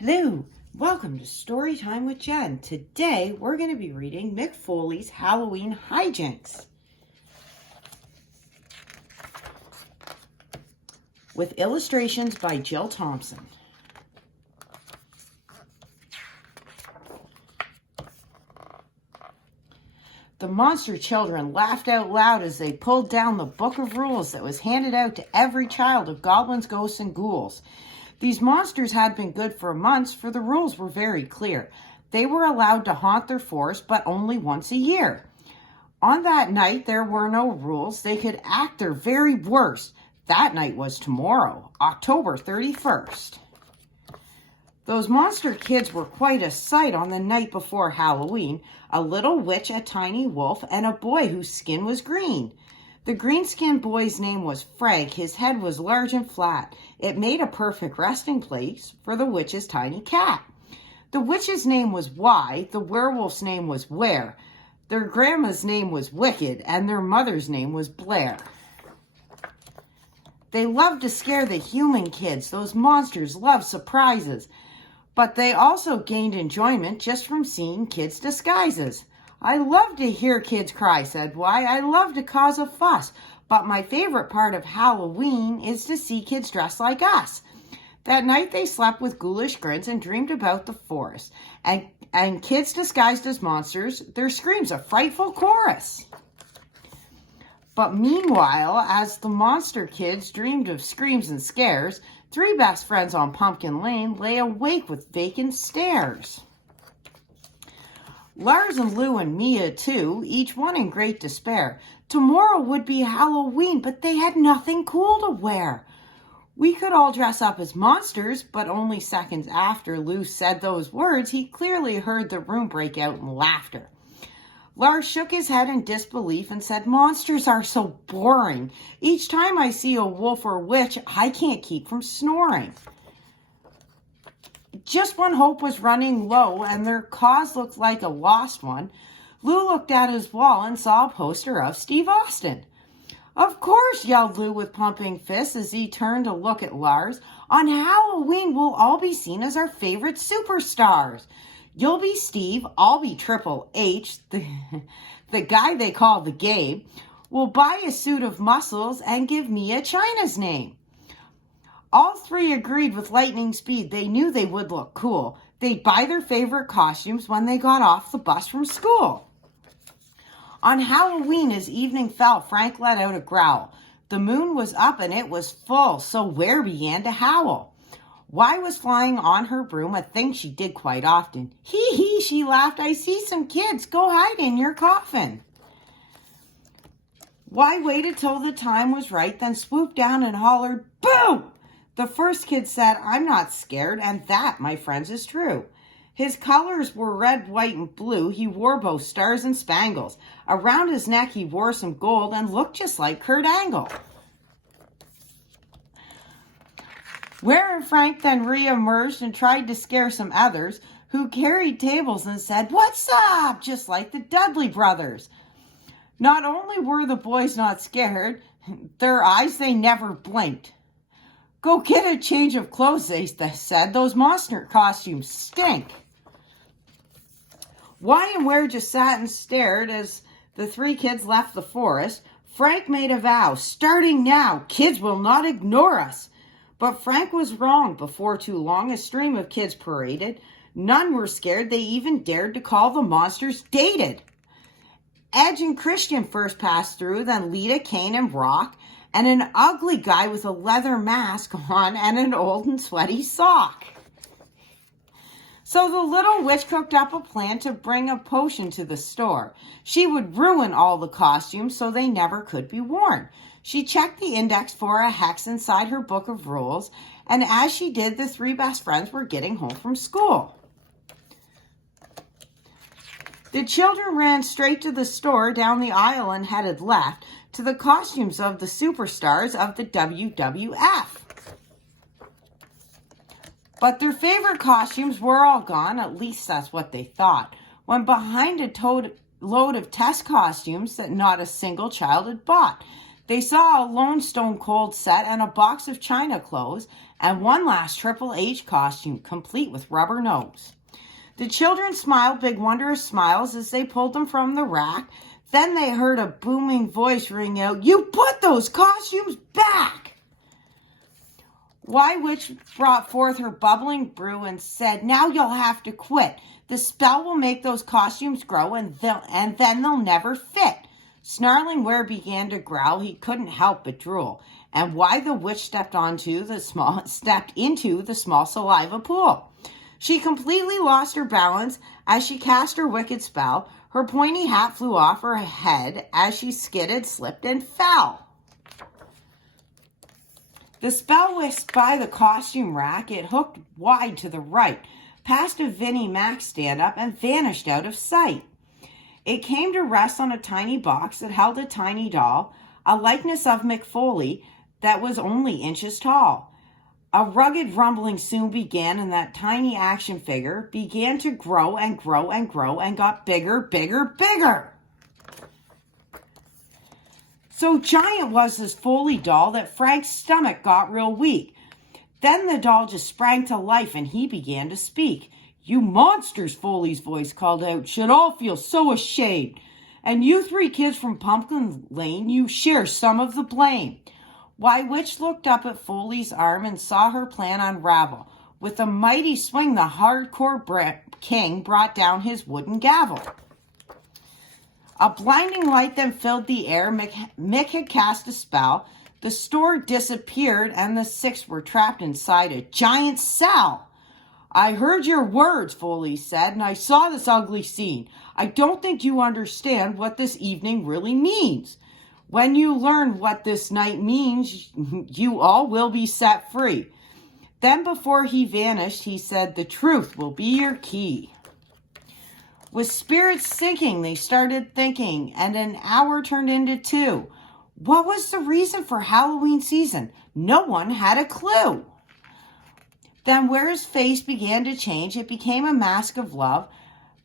Hello, welcome to Story Time with Jen. Today we're going to be reading Mick Foley's Halloween Hijinx with illustrations by Jill Thompson. The monster children laughed out loud as they pulled down the book of rules that was handed out to every child of goblins, ghosts, and ghouls. These monsters had been good for months, for the rules were very clear. They were allowed to haunt their forest, but only once a year. On that night, there were no rules. They could act their very worst. That night was tomorrow, October 31st. Those monster kids were quite a sight on the night before Halloween. A little witch, a tiny wolf, and a boy whose skin was green. The green-skinned boy's name was Frank. His head was large and flat. It made a perfect resting place for the witch's tiny cat. The witch's name was Why. The werewolf's name was Where. Their grandma's name was Wicked, and their mother's name was Blair. They loved to scare the human kids. Those monsters loved surprises. But they also gained enjoyment just from seeing kids' disguises. I love to hear kids cry, said Why. I love to cause a fuss. But my favorite part of Halloween is to see kids dressed like us. That night they slept with ghoulish grins and dreamed about the forest. And kids disguised as monsters, their screams a frightful chorus. But meanwhile, as the monster kids dreamed of screams and scares, three best friends on Pumpkin Lane lay awake with vacant stares. Lars and Lou and Mia, too, each one in great despair. Tomorrow would be Halloween, but they had nothing cool to wear. We could all dress up as monsters, but only seconds after Lou said those words, he clearly heard the room break out in laughter. Lars shook his head in disbelief and said, "Monsters are so boring. Each time I see a wolf or witch, I can't keep from snoring." Just when hope was running low and their cause looked like a lost one, Lou looked at his wall and saw a poster of Steve Austin. "Of course," yelled Lou with pumping fists as he turned to look at Lars. "On Halloween, we'll all be seen as our favorite superstars. You'll be Steve, I'll be Triple H, the guy they call the Gabe. We'll buy a suit of muscles and give Mia China's name." All three agreed with lightning speed. They knew they would look cool. They'd buy their favorite costumes when they got off the bus from school. On Halloween, as evening fell, Frank let out a growl. The moon was up and it was full, so Where began to howl. Why was flying on her broom, a thing she did quite often. "Hee hee," she laughed, "I see some kids. Go hide in your coffin." Why waited till the time was right, then swooped down and hollered, "Boo!" The first kid said, "I'm not scared," and that, my friends, is true. His colors were red, white, and blue. He wore both stars and spangles. Around his neck he wore some gold and looked just like Kurt Angle. Where and Frank then re-emerged and tried to scare some others who carried tables and said, "What's up?" just like the Dudley brothers. Not only were the boys not scared, their eyes, they never blinked. "Go get a change of clothes," they said. "Those monster costumes stink." Why and Where just sat and stared as the three kids left the forest. Frank made a vow, "Starting now, kids will not ignore us." But Frank was wrong. Before too long, a stream of kids paraded. None were scared. They even dared to call the monsters dated. Edge and Christian first passed through, then Lita, Kane, and Rock, and an ugly guy with a leather mask on and an old and sweaty sock. So the little witch cooked up a plan to bring a potion to the store. She would ruin all the costumes so they never could be worn. She checked the index for a hex inside her book of rules, and as she did, the three best friends were getting home from school. The children ran straight to the store, down the aisle, and headed left to the costumes of the superstars of the WWF. But their favorite costumes were all gone, at least that's what they thought, when behind a load of test costumes that not a single child had bought, they saw a lone Stone Cold set and a box of China clothes, and one last Triple H costume, complete with rubber nose. The children smiled big wondrous smiles as they pulled them from the rack. Then they heard a booming voice ring out, "You put those costumes back!" Why Witch brought forth her bubbling brew and said, "Now you'll have to quit. The spell will make those costumes grow and then they'll never fit." Snarling Ware began to growl. He couldn't help but drool. And Why the Witch stepped into the small saliva pool. She completely lost her balance as she cast her wicked spell. Her pointy hat flew off her head as she skidded, slipped, and fell. The spell whisked by the costume rack. It hooked wide to the right, past a Vinnie Mac stand-up, and vanished out of sight. It came to rest on a tiny box that held a tiny doll, a likeness of Mick Foley that was only inches tall. A rugged rumbling soon began, and that tiny action figure began to grow and grow and grow and got bigger, bigger, bigger. So giant was this Foley doll that Frank's stomach got real weak. Then the doll just sprang to life and he began to speak. "You monsters," Foley's voice called out, "should all feel so ashamed. And you three kids from Pumpkin Lane, you share some of the blame." Why Witch looked up at Foley's arm and saw her plan unravel. With a mighty swing, the hardcore king brought down his wooden gavel. A blinding light then filled the air. Mick had cast a spell. The store disappeared, and the six were trapped inside a giant cell. "I heard your words," Foley said, "and I saw this ugly scene. I don't think you understand what this evening really means. When you learn what this night means, you all will be set free." Then before he vanished, he said, "The truth will be your key." With spirits sinking, they started thinking, and an hour turned into 2. What was the reason for Halloween season? No one had a clue. Then Ware's face began to change. It became a mask of love.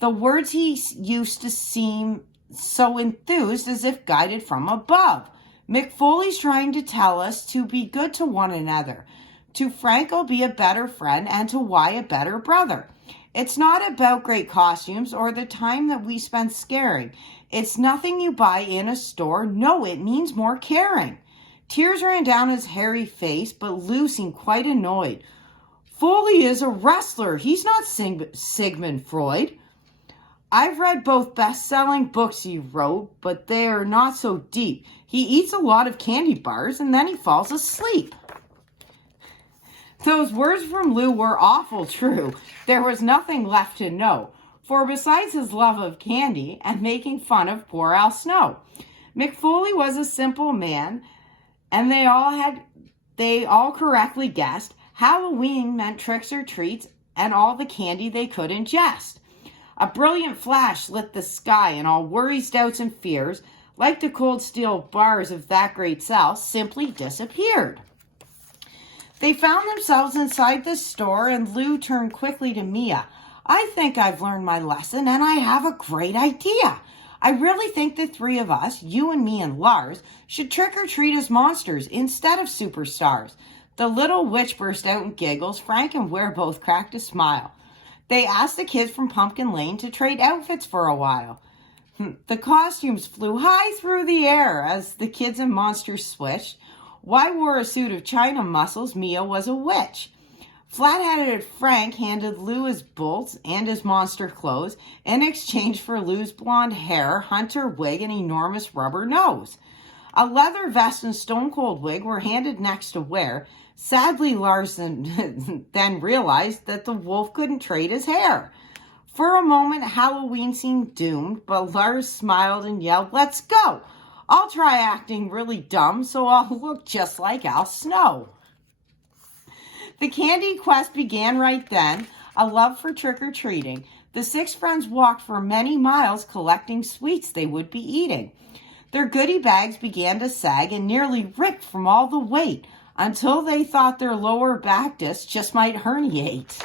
The words he used to seem so enthused, as if guided from above. Mick Foley's trying to tell us to be good to one another. To Frank, I'll be a better friend, and to Why, a better brother. It's not about great costumes or the time that we spend scaring. It's nothing you buy in a store. No, it means more caring. Tears ran down his hairy face, but Lou seemed quite annoyed. "Foley is a wrestler. He's not Sigmund Freud. I've read both best-selling books he wrote, but they are not so deep. He eats a lot of candy bars, and then he falls asleep." Those words from Lou were awful true. There was nothing left to know, for besides his love of candy and making fun of poor Al Snow, Mick Foley was a simple man, and they all correctly guessed Halloween meant tricks or treats and all the candy they could ingest. A brilliant flash lit the sky, and all worries, doubts, and fears, like the cold steel bars of that great cell, simply disappeared. They found themselves inside the store, and Lou turned quickly to Mia. "I think I've learned my lesson, and I have a great idea. I really think the three of us, you and me and Lars, should trick or treat as monsters instead of superstars." The little witch burst out in giggles. Frank and Ware both cracked a smile. They asked the kids from Pumpkin Lane to trade outfits for a while. The costumes flew high through the air as the kids and monsters switched. Why wore a suit of china muscles? Mia was a witch. Flat-headed Frank handed Lou his bolts and his monster clothes in exchange for Lou's blonde hair, hunter wig, and enormous rubber nose. A leather vest and stone-cold wig were handed next to Ware. Sadly, Larson then realized that the wolf couldn't trade his hair. For a moment, Halloween seemed doomed, but Lars smiled and yelled, "Let's go! I'll try acting really dumb so I'll look just like Al Snow." The candy quest began right then, a love for trick-or-treating. The six friends walked for many miles collecting sweets they would be eating. Their goodie bags began to sag and nearly ripped from all the weight, until they thought their lower back discs just might herniate.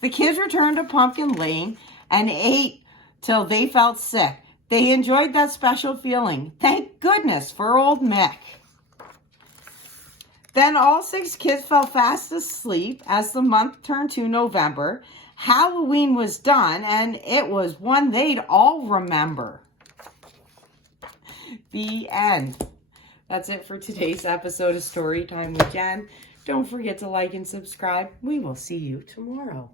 The kids returned to Pumpkin Lane and ate till they felt sick. They enjoyed that special feeling. Thank goodness for old Mick. Then all 6 kids fell fast asleep as the month turned to November. Halloween was done, and it was one they'd all remember. The end. That's it for today's episode of Storytime with Jen. Don't forget to like and subscribe. We will see you tomorrow.